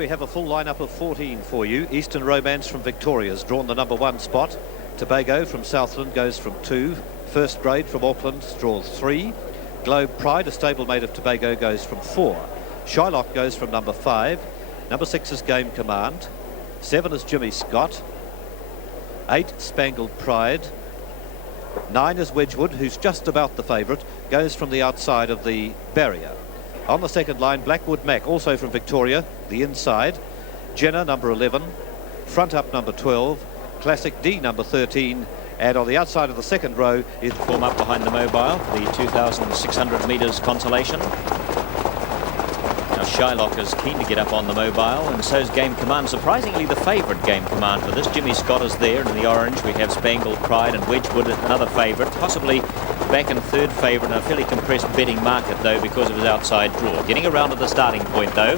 We have a full lineup of 14 for you. Eastern Romance from Victoria's drawn the number 1 spot. Tobago from Southland goes from 2. First Grade from Auckland draws 3. Globe Pride, a stablemate of Tobago, goes from 4. Shylock goes from number 5. Number 6 is Game Command. 7 is Jimmy Scott. 8 Spangled Pride. 9 is Wedgwood, who's just about the favourite, goes from the outside of the barrier. On the second line, Blackwood Mac, also from Victoria, the inside. Jenna, number 11. Front up, number 12. Classic D, number 13. And on the outside of the second row is form up behind the mobile for the 2,600 metres Consolation. Now Shylock is keen to get up on the mobile, and so is Game Command. Surprisingly, the favourite Game Command for this. Jimmy Scott is there, and in the orange we have Spangled Pride and Wedgwood, another favourite, possibly back in third favourite in a fairly compressed betting market though because of his outside draw. Getting around to the starting point though.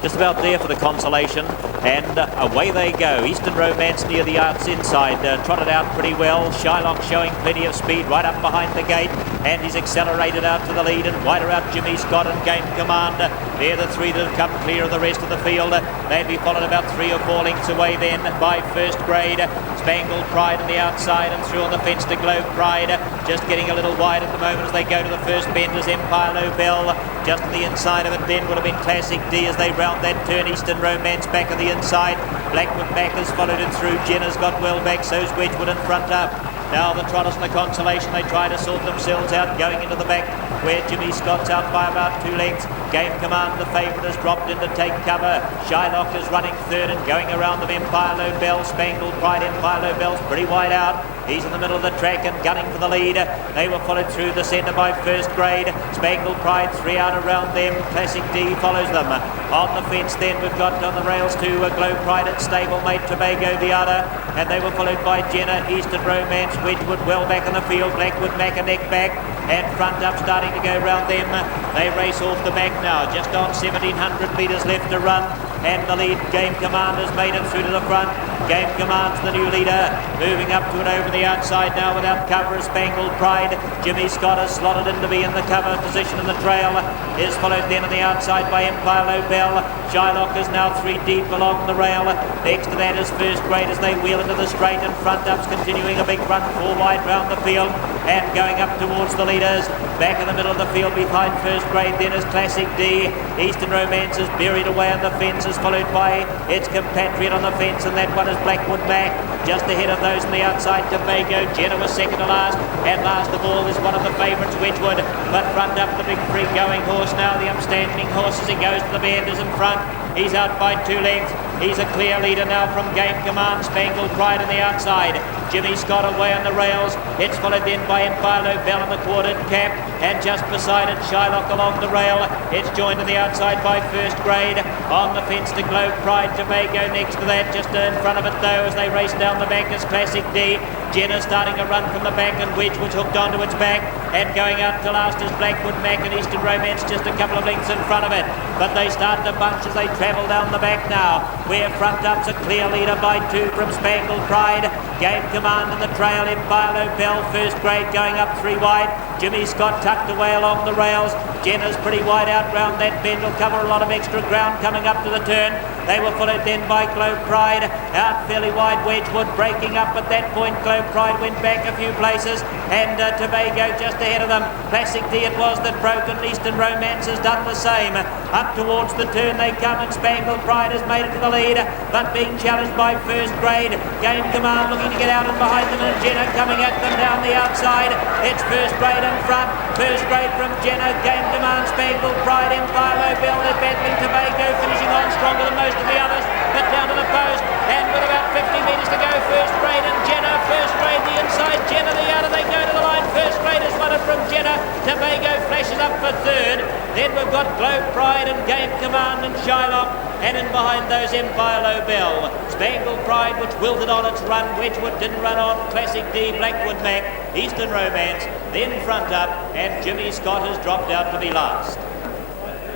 Just about there for the Consolation, and away they go. Eastern Romance near the arts inside, trotted out pretty well. Shylock showing plenty of speed right up behind the gate, and he's accelerated out to the lead, and wider out Jimmy Scott and Game Command. They're the three that have come clear of the rest of the field. They'd be followed about 3 or 4 lengths away then by First Grade. Spangled Pride on the outside, and through on the fence to Globe Pride. Just getting a little wide at the moment as they go to the first bend as Empire Low Bell. Just on the inside of it then would have been Classic D as they round that turn. Eastern Romance back on the inside. Blackwood Mac has followed it through. Jenna's got well back, so's Wedgwood in front up. Now the Trotters and the Consolation, they try to sort themselves out going into the back where Jimmy Scott's out by about 2 lengths. Game Command, the favourite, has dropped in to take cover. Shylock is running third and going around them. Empire Low Bell, Spangled Pride. Empire Low Bell's pretty wide out. He's in the middle of the track and gunning for the lead. They were followed through the centre by First Grade. Spangled Pride 3 out around them. Classic D follows them. On the fence then we've got on the rails to Globe Pride and stablemate Tobago the other. And they were followed by Jenna, Eastern Romance, Wedgwood well back in the field. Blackwood Mac a neck back. And front up starting to go round them. They race off the back now. Just on 1,700 metres left to run. And the lead Game Command has made it through to the front. Game Command's the new leader. Moving up to it over the outside now without cover is Spangled Pride. Jimmy Scott has slotted in to be in the cover position in the trail. Is followed then on the outside by Empire Low Bell. Shylock is now 3 deep along the rail. Next to that is First Grade as they wheel into the straight, and front up's continuing a big run 4 wide round the field and going up towards the leaders. Back in the middle of the field behind First Grade then is Classic D. Eastern Romance is buried away on the fence, is followed by its compatriot on the fence, and that one is Blackwood Mac. Just ahead of those on the outside, Tobago. Jenna was second to last, and last of all is one of the favourites, Wedgwood. But front up the big free going horse now, the upstanding horse as he goes to the bend is in front. He's out by 2 lengths. He's a clear leader now from Game Command. Spangled Pride on the outside. Jimmy Scott away on the rails. It's followed then by Empire Low Bell on the quartered cap. And just beside it, Shylock along the rail. It's joined on the outside by First Grade. On the fence to Globe Pride. Tobago next to that. Just in front of it though as they race down the back is Classic D. Jenna starting a run from the back, and Wedgwood's hooked onto its back. And going out to last is Blackwood Mac, and Eastern Romance just a couple of lengths in front of it. But they start to bunch as they travel down the back now, where front up's a clear leader by 2 from Spangled Pride. Game Command in the trail, Empire Low Bell, First Grade going up 3 wide. Jimmy Scott tucked away along the rails. Jenna's pretty wide out round that bend, will cover a lot of extra ground coming up to the turn. They were followed then by Globe Pride. Out fairly wide, Wedgwood breaking up at that point. Globe Pride went back a few places, and Tobago just ahead of them. Classic D it was that broke, and Eastern Romance has done the same. Up towards the turn they come, and Spangled Pride has made it to the lead, but being challenged by First Grade. Game Command looking to get out and behind them, and Jenna coming at them down the outside. It's First Grade in front. First Grade from Jenna. Game Command, Spangled Pride, Empire Low Bell. They're battling. Tobago finishing on stronger than most of the others, but down to the post, and with about 50 metres to go, First Grade and Jenna. First Grade the inside, Jenna the outer. They go to the line. First Grade has won it from Jenna. Tobago flashes up for third. Then we've got Globe Pride and Game Command and Shylock, and in behind those Empire Low Bell. Spangled Pride, which wilted on its run. Wedgwood didn't run on. Classic D, Blackwood Mac, Eastern Romance, then front up, and Jimmy Scott has dropped out to be last.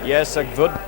Yes, a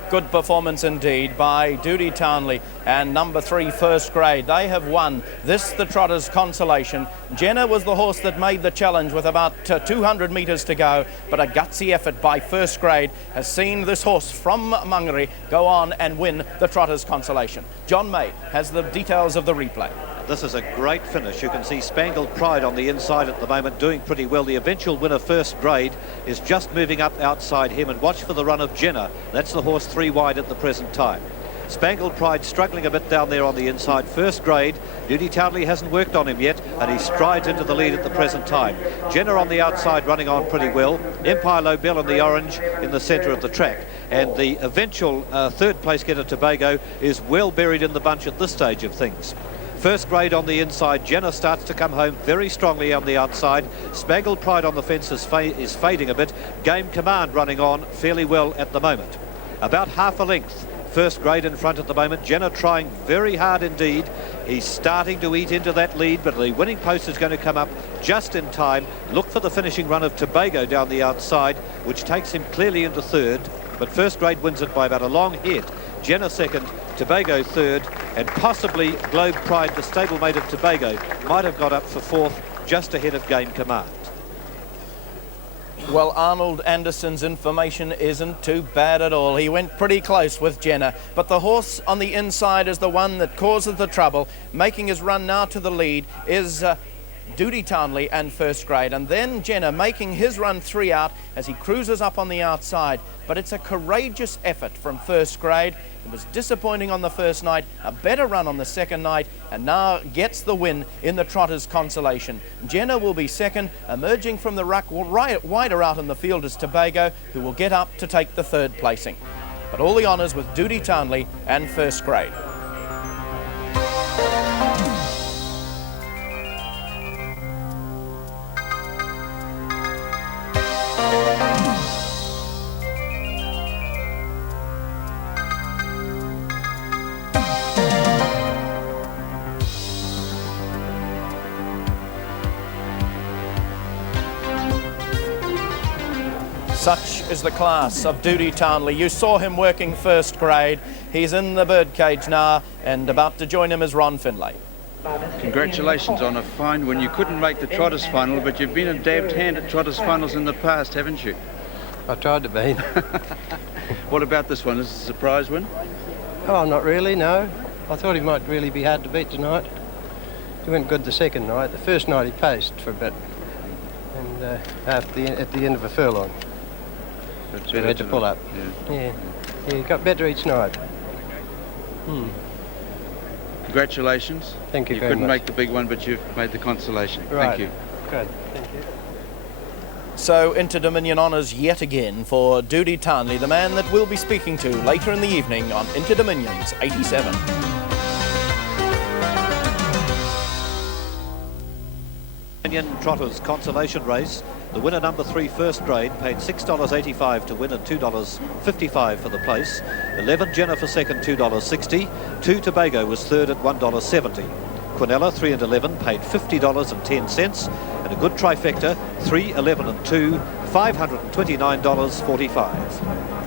good performance indeed by Duty Townley and number 3 First Grade. They have won this, the Trotters Consolation. Jenna was the horse that made the challenge with about 200 metres to go, but a gutsy effort by First Grade has seen this horse from Mangere go on and win the Trotters Consolation. John May has the details of the replay. This is a great finish. You can see Spangled Pride on the inside at the moment doing pretty well. The eventual winner, First Grade, is just moving up outside him, and watch for the run of Jenna. That's the horse 3 wide at the present time. Spangled Pride struggling a bit down there on the inside. First Grade, Duty Townley hasn't worked on him yet, and he strides into the lead at the present time. Jenna on the outside running on pretty well. Empire Lobel in the orange in the centre of the track. And the eventual third place getter, Tobago, is well buried in the bunch at this stage of things. First Grade on the inside. Jenna starts to come home very strongly on the outside. Spangled Pride on the fence is fading a bit. Game Command running on fairly well at the moment. About half a length. First Grade in front at the moment. Jenna trying very hard indeed. He's starting to eat into that lead, but the winning post is going to come up just in time. Look for the finishing run of Tobago down the outside, which takes him clearly into third. But First Grade wins it by about a long head. Jenna second, Tobago third, and possibly Globe Pride, the stablemate of Tobago, might have got up for fourth, just ahead of Game Command. Well, Arnold Anderson's information isn't too bad at all. He went pretty close with Jenna, but the horse on the inside is the one that causes the trouble. Making his run now to the lead is Duty Townley and First Grade, and then Jenna making his run 3 out as he cruises up on the outside. But it's a courageous effort from First Grade. It was disappointing on the first night, a better run on the second night, and now gets the win in the Trotters Consolation. Jenna will be second. Emerging from the ruck wider out in the field is Tobago, who will get up to take the third placing. But all the honours with Duty Townley and First Grade. Such is the class of Duty Townley. You saw him working First Grade. He's in the birdcage now, and about to join him is Ron Finlay. Congratulations on a fine win. You couldn't make the Trotters final, but you've been a dabbed hand at Trotters finals in the past, haven't you? I tried to be. What about this one? Is it a surprise win? Oh, not really, no. I thought he might really be hard to beat tonight. He went good the second night. The first night he paced for a bit, and at the end of a furlong. So he had to pull up. Yeah, he got better each night. Congratulations. Thank you very much. You couldn't make the big one, but you've made the consolation. Right. Thank you. Good, thank you. So Interdominion honours yet again for Duty Townley, the man that we'll be speaking to later in the evening on Interdominions 87. Trotters Consolation Race. The winner, number 3 First Grade, paid $6.85 to win and $2.55 for the place. 11 Jenna for second, $2.60. 2 Tobago was third at $1.70. Quinella, 3 and 11, paid $50.10. And a good trifecta, 3, 11 and 2, $529.45.